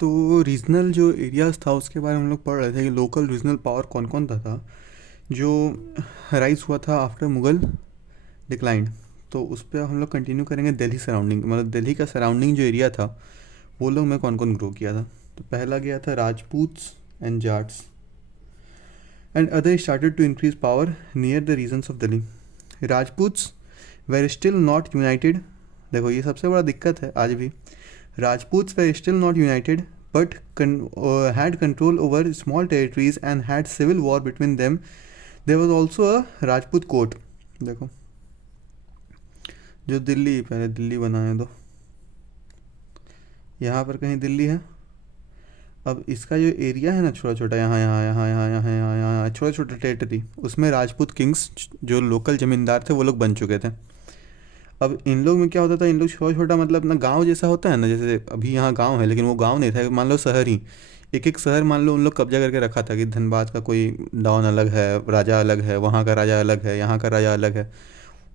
तो रीजनल जो एरियाज़ था उसके बारे में हम लोग पढ़ रहे थे कि लोकल रीजनल पावर कौन कौन था जो राइज हुआ था आफ्टर मुग़ल डिक्लाइन। तो उस पर हम लोग कंटिन्यू करेंगे। दिल्ली सराउंडिंग, मतलब दिल्ली का सराउंडिंग जो एरिया था वो लोग में कौन कौन ग्रो किया था। तो पहला गया था Rajputs and Jats and other started to increase power near the regions of Delhi. Rajputs were still not united. देखो ये सबसे बड़ा दिक्कत है आज भी। Rajputs were still not united but had control over small territories and had civil war between them. There was also a Rajput court. देखो जो दिल्ली, पहले दिल्ली बनाए दो, यहाँ पर कहीं दिल्ली है। अब इसका जो एरिया है ना छोटा छोटा, यहाँ यहाँ यहाँ यहाँ यहाँ यहाँ यहाँ छोटा छोटा टेरिटरी, उसमें राजपूत किंग्स जो लोकल ज़मींदार थे वो लोग बन चुके थे। अब इन लोग में क्या होता था, इन लोग छोटा छोटा मतलब अपना गांव जैसा होता है ना, जैसे अभी यहाँ गांव है लेकिन वो गांव नहीं था, मान लो शहर ही। एक एक शहर मान लो उन लोग कब्जा करके रखा था कि धनबाद का कोई डॉन अलग है, राजा अलग है, वहाँ का राजा अलग है, यहाँ का राजा अलग है,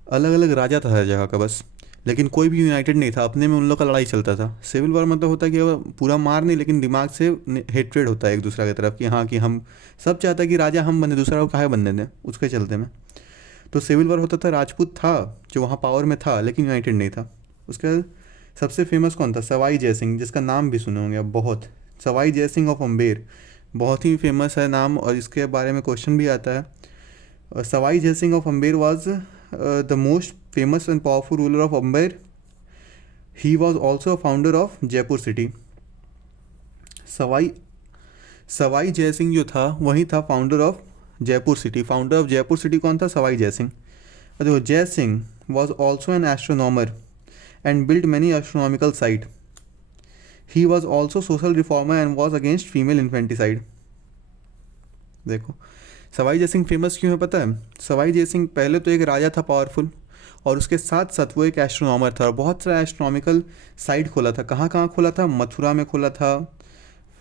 अलग अलग राजा था हर जगह का बस। लेकिन कोई भी यूनाइटेड नहीं था, अपने में उन लोग का लड़ाई चलता था। सिविल वॉर मतलब होता है कि वो पूरा मार नहीं लेकिन दिमाग से हेट्रेड होता है एक दूसरा की तरफ कि हाँ कि हम सब चाहता है कि राजा हम बने, दूसरा को काहे बनने दें, उसके चलते में। तो सिविल वॉर होता था। राजपूत था जो वहाँ पावर में था लेकिन यूनाइटेड नहीं था। उसके बाद सबसे फेमस कौन था, सवाई जयसिंह, जिसका नाम भी सुने होंगे आप बहुत। सवाई जयसिंह ऑफ अम्बेर बहुत ही फेमस है नाम, और इसके बारे में क्वेश्चन भी आता है। Sawai Jai Singh of Amber was the most famous and powerful ruler of Amber. He was also founder of Jaipur city. Sawai Sawai Jai Singh जो था वही था founder of Jaipur city. Founder of Jaipur city कौन था, सवाई जयसिंह। देखो Jai Singh was also an astronomer and build many astronomical site. He was also social reformer and was against female infanticide. देखो Sawai Jaisingh famous क्यों है पता है। सवाई जयसिंह पहले तो एक राजा था पावरफुल, और उसके साथ साथ वो एक एस्ट्रोनॉमर था और बहुत सारा एस्ट्रोनॉमिकल साइट खोला था। कहाँ कहाँ खोला था, मथुरा में खोला था,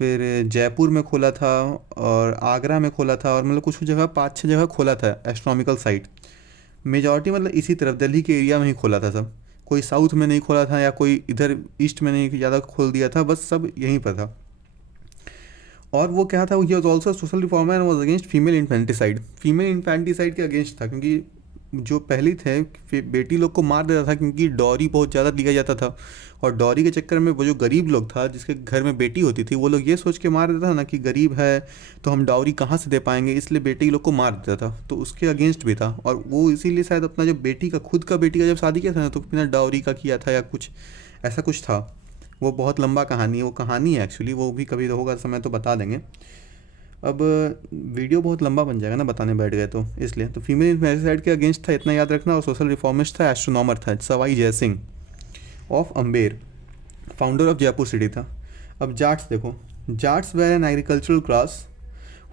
फिर जयपुर में खोला था, और आगरा में खोला था, और मतलब कुछ जगह 5-6 जगह खोला था एस्ट्रोनॉमिकल साइट। मेजॉरिटी मतलब इसी तरफ दिल्ली के एरिया में ही खोला था सब। कोई साउथ में नहीं खोला था या कोई इधर ईस्ट में नहीं ज़्यादा खोल दिया था, बस सब यहीं पर था। और वो क्या था, ही was also social reformer and was against female infanticide. Female infanticide के अगेंस्ट था, क्योंकि जो पहली थे बेटी लोग को मार देता था क्योंकि डॉरी बहुत ज़्यादा लिया जाता था। और डॉरी के चक्कर में वो जो गरीब लोग था जिसके घर में बेटी होती थी, वो लोग ये सोच के मार देता था ना कि गरीब है तो हम डॉरी कहाँ से दे पाएंगे, इसलिए बेटी लोग को मार देता था। तो उसके अगेंस्ट भी था, और वो इसीलिए शायद अपना जब बेटी का खुद का बेटी का जब शादी किया था ना तो बिना डॉरी का किया था या कुछ ऐसा कुछ था। वो बहुत लंबा कहानी है, वो कहानी है एक्चुअली, वो भी कभी होगा समय तो बता देंगे। अब वीडियो बहुत लंबा बन जाएगा ना बताने बैठ गए तो इसलिए। तो फीमेल इन्फेंटिसाइड के अगेंस्ट था, इतना याद रखना। और सोशल रिफॉर्मिस्ट था, एस्ट्रोनॉमर था, Sawai Jai Singh of Amber, founder of Jaipur city था। अब जाट्स देखो, Jats were an agricultural class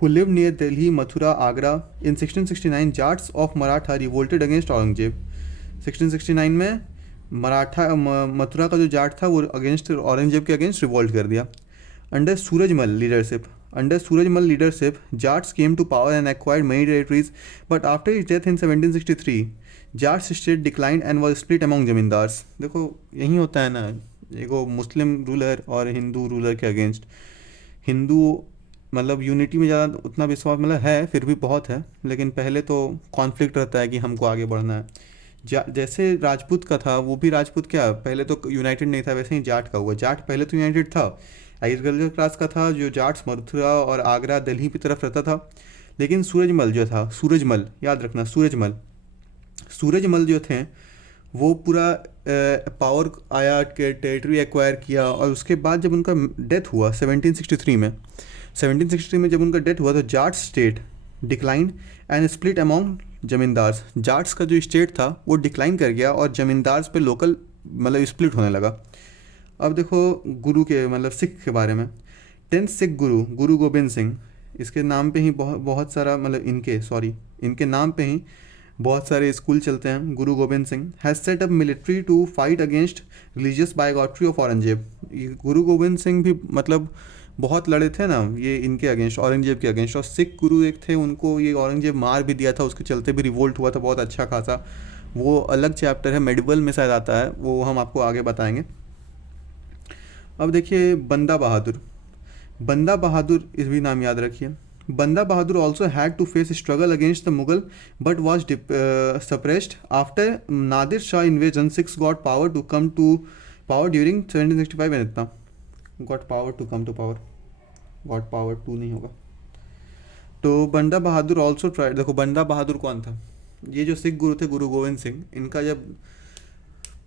who live near Delhi, Mathura, Agra. In 1669 Jats of Maratha revolted against Aurangzeb. 1669 में मथुरा का जो जाट था वो अगेंस्ट औरंगजेब के अगेंस्ट रिवोल्ट कर दिया। Under Surajmal leadership Jats came to power and acquired many territories, but after his death in 1763 Jats state declined and was split among zamindars. देखो यही होता है ना, एगो मुस्लिम रूलर और हिंदू रूलर के अगेंस्ट। हिंदू मतलब यूनिटी में ज़्यादा उतना विश्वास मतलब है, फिर भी बहुत है, लेकिन पहले तो कॉन्फ्लिक्ट रहता है कि हमको आगे बढ़ना है। जैसे राजपूत का था, वो भी राजपूत क्या पहले तो यूनाइटेड नहीं था, वैसे ही जाट का हुआ। जाट पहले तो यूनाइटेड था, एग्रीकल्चर क्लास का था, जो जाट्स मथुरा और आगरा दिल्ली की तरफ रहता था। लेकिन सूरजमल जो था, सूरजमल याद रखना, सूरजमल जो थे वो पूरा पावर आया के टेरिटरी एक्वायर किया। और उसके बाद जब उनका डेथ हुआ 1763 में जब उनका डेथ हुआ तो Jat state declined and split among zamindars. Jats का जो स्टेट था वो डिक्लाइन कर गया और जमींदार्स पे लोकल मतलब स्प्लिट होने लगा। अब देखो गुरु के मतलब सिख के बारे में। 10th सिख गुरु गोबिंद सिंह, इसके नाम पे ही बहुत सारा मतलब इनके नाम पे ही बहुत सारे स्कूल चलते हैं। Guru Gobind Singh has set up military to fight against religious bigotry of Aurangzeb. Guru Gobind Singh भी मतलब बहुत लड़े थे ना ये इनके अगेंस्ट, औरंगजेब के अगेंस्ट। और सिख गुरु एक थे, उनको ये औरंगजेब मार भी दिया था, उसके चलते भी रिवोल्ट हुआ था बहुत अच्छा खासा। वो अलग चैप्टर है, मेडिवल में शायद आता है, वो हम आपको आगे बताएंगे। अब देखिए बंदा बहादुर। बंदा बहादुर, इस भी नाम याद रखिए। Banda Bahadur also had to face struggle against the Mughal but was suppressed after Nadir Shah invasion. Six got power to come to power during 1765 and इतना got power to come to power, got power to नहीं होगा। तो बंदा बहादुर ऑल्सो ट्राइड, देखो बंदा बहादुर कौन था, ये जो सिख गुरु थे गुरु गोविंद सिंह, इनका जब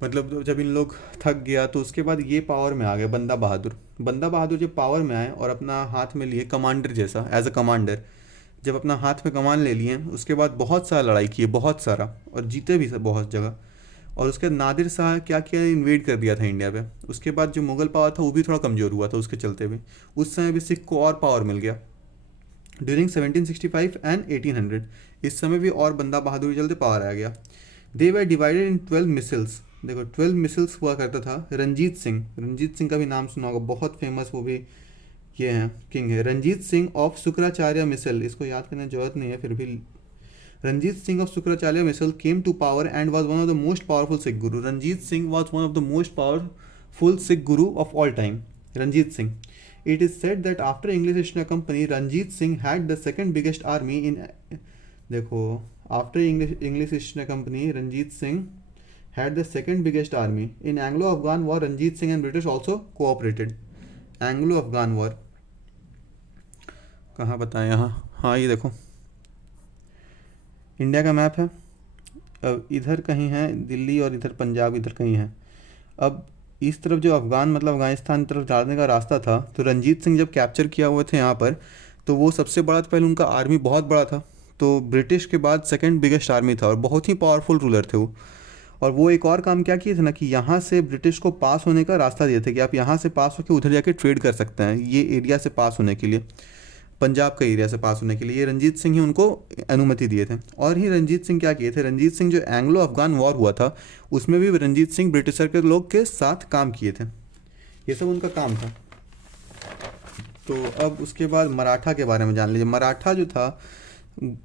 मतलब जब इन लोग थक गया तो उसके बाद ये पावर में आ गए बंदा बहादुर। बंदा बहादुर जब पावर में आए और अपना हाथ में लिए कमांडर जैसा, एज अ कमांडर जब अपना हाथ में कमान ले लिए, उसके बाद बहुत सारा लड़ाई किए, बहुत सारा, और जीते भी बहुत जगह। और उसके बाद नादिर शाह क्या किया, इन्वेड कर दिया था इंडिया पे। उसके बाद जो मुगल पावर था वो भी थोड़ा कमज़ोर हुआ था उसके चलते भी। उस समय भी सिख को और पावर मिल गया ड्यूरिंग 1765 एंड 1800। इस समय भी और बंदा बहादुर के चलते पावर आ गया। दे वर डिवाइडेड इन 12 मिसल्स, देखो 12 मिसल्स हुआ करता था। रंजीत सिंह का भी नाम सुना होगा, बहुत फेमस वो भी ये हैं, किंग है रंजीत सिंह ऑफ शुक्राचार्य मिसल, इसको याद करने की जरूरत नहीं है फिर भी। Ranjit Singh of Shukracharya Misl came to power and was one of the most powerful Sikh Guru. Ranjit Singh was one of the most powerful Sikh Guru of all time, Ranjit Singh. It is said that after English East India Company, Ranjit Singh had the second biggest army in, देखो after English East India Company, Ranjit Singh had the second biggest army in Anglo-Afghan war. Ranjit Singh and British also cooperated. Anglo-Afghan war कहाँ बताएं यहाँ, हाँ ये देखो India का map है। अब इधर कहीं है दिल्ली और इधर पंजाब, इधर कहीं है। अब इस तरफ जो अफ़गान मतलब अफ़गानिस्तान तरफ जाने का रास्ता था, तो रंजीत सिंह जब कैप्चर किया हुए थे यहाँ पर, तो वो सबसे बड़ा, पहले उनका आर्मी बहुत बड़ा था, तो ब्रिटिश के बाद सेकंड बिगेस्ट आर्मी था और बहुत ही पावरफुल रूलर थे वो। और वो एक और काम क्या किए थे ना कि यहाँ से ब्रिटिश को पास होने का रास्ता दिए थे कि आप यहाँ से पास होकर उधर जाके ट्रेड कर सकते हैं, ये एरिया से पास होने के लिए, पंजाब का एरिया से पास होने के लिए ये रंजीत सिंह ही उनको अनुमति दिए थे। और ही रंजीत सिंह क्या किए थे, रंजीत सिंह जो एंग्लो अफगान वॉर हुआ था उसमें भी रंजीत सिंह ब्रिटिशर के लोग के साथ काम किए थे, ये सब उनका काम था। तो अब उसके बाद मराठा के बारे में जान लीजिए। मराठा जो था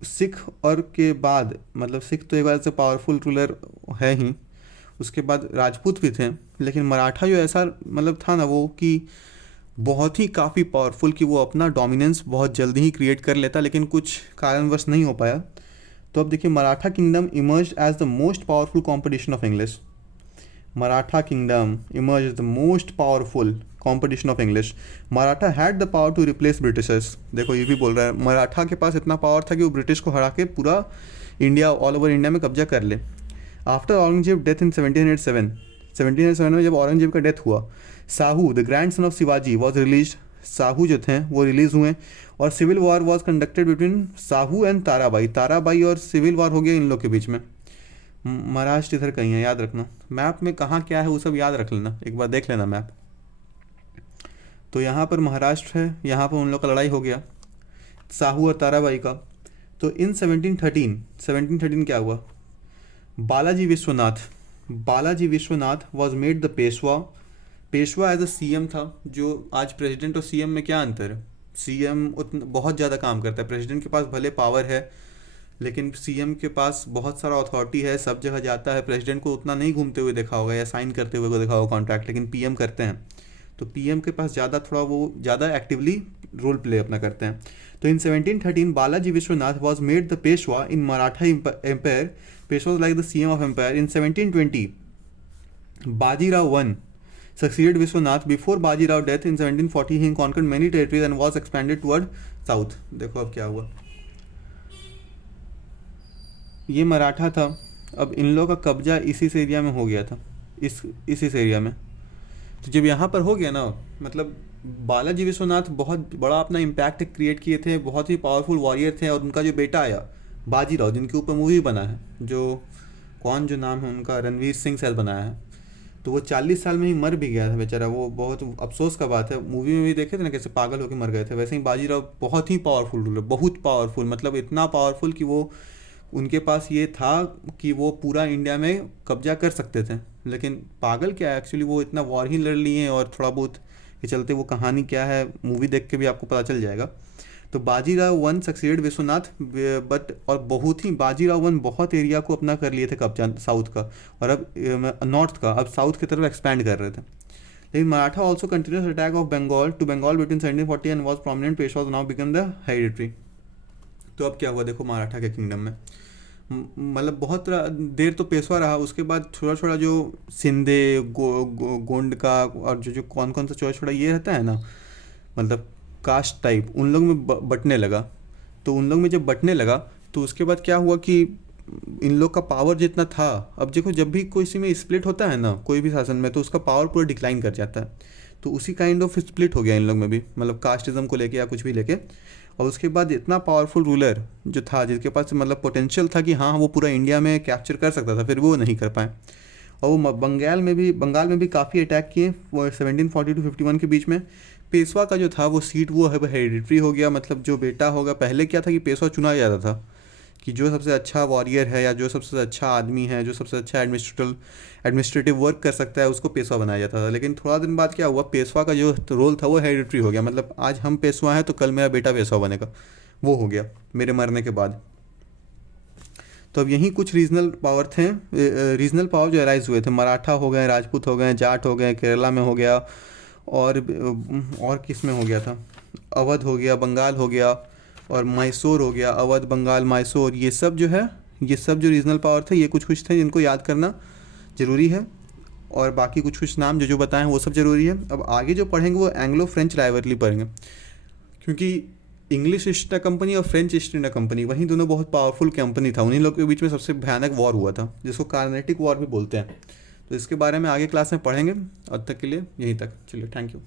सिख और के बाद, मतलब सिख तो एक बार से पावरफुल रूलर है ही, उसके बाद राजपूत भी थे, लेकिन मराठा जो ऐसा मतलब था ना वो कि बहुत ही काफ़ी पावरफुल कि वो अपना डोमिनेंस बहुत जल्दी ही क्रिएट कर लेता, लेकिन कुछ कारणवश नहीं हो पाया। तो अब देखिए Maratha kingdom emerge as the most powerful competition of English. Maratha kingdom emerge as the most powerful competition of English. Maratha had the power to replace Britishers, देखो ये भी बोल रहा है मराठा के पास इतना पावर था कि वो ब्रिटिश को हरा के पूरा इंडिया, ऑल ओवर इंडिया में कब्जा कर ले। आफ्टर औरंगजेब डेथ इन 1707 में जब औरंगजेब का डेथ हुआ, Sahu the grandson of Shivaji was release, Sahu जो थे वो रिलीज़ हुए और civil war was conducted between Sahu and Tarabai. Tarabai और सिविल वॉर हो गया इन लोग के बीच में। महाराष्ट्र इधर कहीं है, याद रखना मैप में कहाँ क्या है वो सब याद रख लेना, एक बार देख लेना मैप। तो यहाँ पर महाराष्ट्र है, यहाँ पर उन लोग का लड़ाई हो गया साहू और ताराबाई का। तो इन 1713 क्या हुआ, Balaji Vishwanath was made the Peshwa as a CM था। जो आज प्रेसिडेंट और सीएम में क्या अंतर है, सीएम उतना बहुत ज़्यादा काम करता है, प्रेसिडेंट के पास भले पावर है लेकिन सीएम के पास बहुत सारा अथॉरिटी है, सब जगह जाता है। प्रेसिडेंट को उतना नहीं घूमते हुए देखा होगा या साइन करते हुए देखा होगा कॉन्ट्रैक्ट, लेकिन पीएम करते हैं। तो पीएम के पास ज़्यादा थोड़ा वो ज़्यादा एक्टिवली रोल प्ले अपना करते हैं। तो in 1713 Balaji Vishwanath was made the Peshwa in Maratha empire. Peshwa was like the CM of empire. In 1720, Bajirao I succeeded Vishwanath. Before Bajirao death in 1740, he conquered many territories and was expanded toward south. देखो अब क्या हुआ, ये मराठा था, अब इन लोगों का कब्जा इस एरिया में हो गया था, इस एरिया में। तो जब यहाँ पर हो गया ना, मतलब बालाजी विश्वनाथ बहुत बड़ा अपना इम्पैक्ट क्रिएट किए थे, बहुत ही पावरफुल वॉरियर थे। और उनका जो बेटा आया बाजीराव, जिनके ऊपर मूवी बना है, जो जो नाम है उनका, रणवीर सिंह सैल बनाया है, तो वो 40 साल में ही मर भी गया था बेचारा। वो बहुत अफसोस का बात है, मूवी में भी देखे थे ना कैसे पागल होकर मर गए थे। वैसे ही बाजीराव बहुत ही पावरफुल रूलर, बहुत पावरफुल, मतलब इतना पावरफुल कि वो उनके पास ये था कि वो पूरा इंडिया में कब्जा कर सकते थे। लेकिन पागल क्या है, एक्चुअली वो इतना वॉर ही लड़ लिए और थोड़ा बहुत के चलते वो कहानी क्या है मूवी देख के भी आपको पता चल जाएगा। तो Bajirao one succeeded Vishwanath but, और बहुत ही बाजीराव वन बहुत एरिया को अपना कर लिए थे कब्जा साउथ का, और अब नॉर्थ का, अब साउथ की तरफ एक्सपैंड कर रहे थे। लेकिन Maratha also continues attack of Bengal to Bengal between 1740 and was prominent Peshwas now become the hereditary. तो अब क्या हुआ देखो मराठा के किंगडम में, मतलब बहुत देर तो पेशवा रहा, उसके बाद छोटा छोटा जो सिंधे गोंड का और जो जो कौन कौन सा छोटा छोटा ये रहता है ना, मतलब कास्ट टाइप, उन लोग में बटने लगा। तो उन लोग में जब बटने लगा तो उसके बाद क्या हुआ कि इन लोग का पावर जितना था, अब देखो जब भी कोई सी में स्प्लिट होता है ना कोई भी शासन में, तो उसका पावर पूरा डिक्लाइन कर जाता है। तो उसी काइंड ऑफ स्प्लिट हो गया इन लोग में भी, मतलब कास्टिज्म को लेके या कुछ भी लेके। और उसके बाद इतना पावरफुल रूलर जो था, जिसके पास मतलब पोटेंशियल था कि हाँ वो पूरा इंडिया में कैप्चर कर सकता था, फिर वो नहीं कर पाए। और वो बंगाल में भी काफ़ी अटैक किए वो 1740 टू 51 के बीच में। पेशवा का जो था वो सीट वो हेरिडिटरी हो गया, मतलब जो बेटा होगा, पहले क्या था कि पेशवा चुना जाता था कि जो सबसे अच्छा वॉरियर है या जो सबसे अच्छा आदमी है, जो सबसे अच्छा एडमिनिस्ट्रेटिव वर्क कर सकता है, उसको पेशवा बनाया जाता था। लेकिन थोड़ा दिन बाद क्या हुआ, पेशवा का जो रोल था वो हेरिडिटरी हो गया, मतलब आज हम पेशवा हैं तो कल मेरा बेटा पेशवा बनेगा, वो हो गया मेरे मरने के बाद। तो अब यहीं कुछ रीजनल पावर थे, रीजनल पावर जो अराइज हुए थे, मराठा हो गए, राजपूत हो गए, जाट हो गए, केरला में हो गया, और किस में हो गया था, अवध हो गया, बंगाल हो गया, और मैसूर हो गया। अवध, बंगाल, मैसूर, ये सब जो है, ये सब जो रीजनल पावर थे, ये कुछ कुछ थे जिनको याद करना ज़रूरी है। और बाकी कुछ कुछ नाम जो जो बताएं वो सब ज़रूरी है। अब आगे जो पढ़ेंगे वो एंग्लो फ्रेंच राइवलरी पढ़ेंगे, क्योंकि इंग्लिश ईस्ट इंडिया कंपनी और फ्रेंच ईस्ट इंडिया कंपनी, वहीं दोनों बहुत पावरफुल कंपनी था, उन्हीं लोग के बीच में सबसे भयानक वॉर हुआ था, जिसको कार्नेटिक वॉर भी बोलते हैं। तो इसके बारे में आगे क्लास में पढ़ेंगे, अब तक के लिए यहीं तक, चलिए थैंक यू।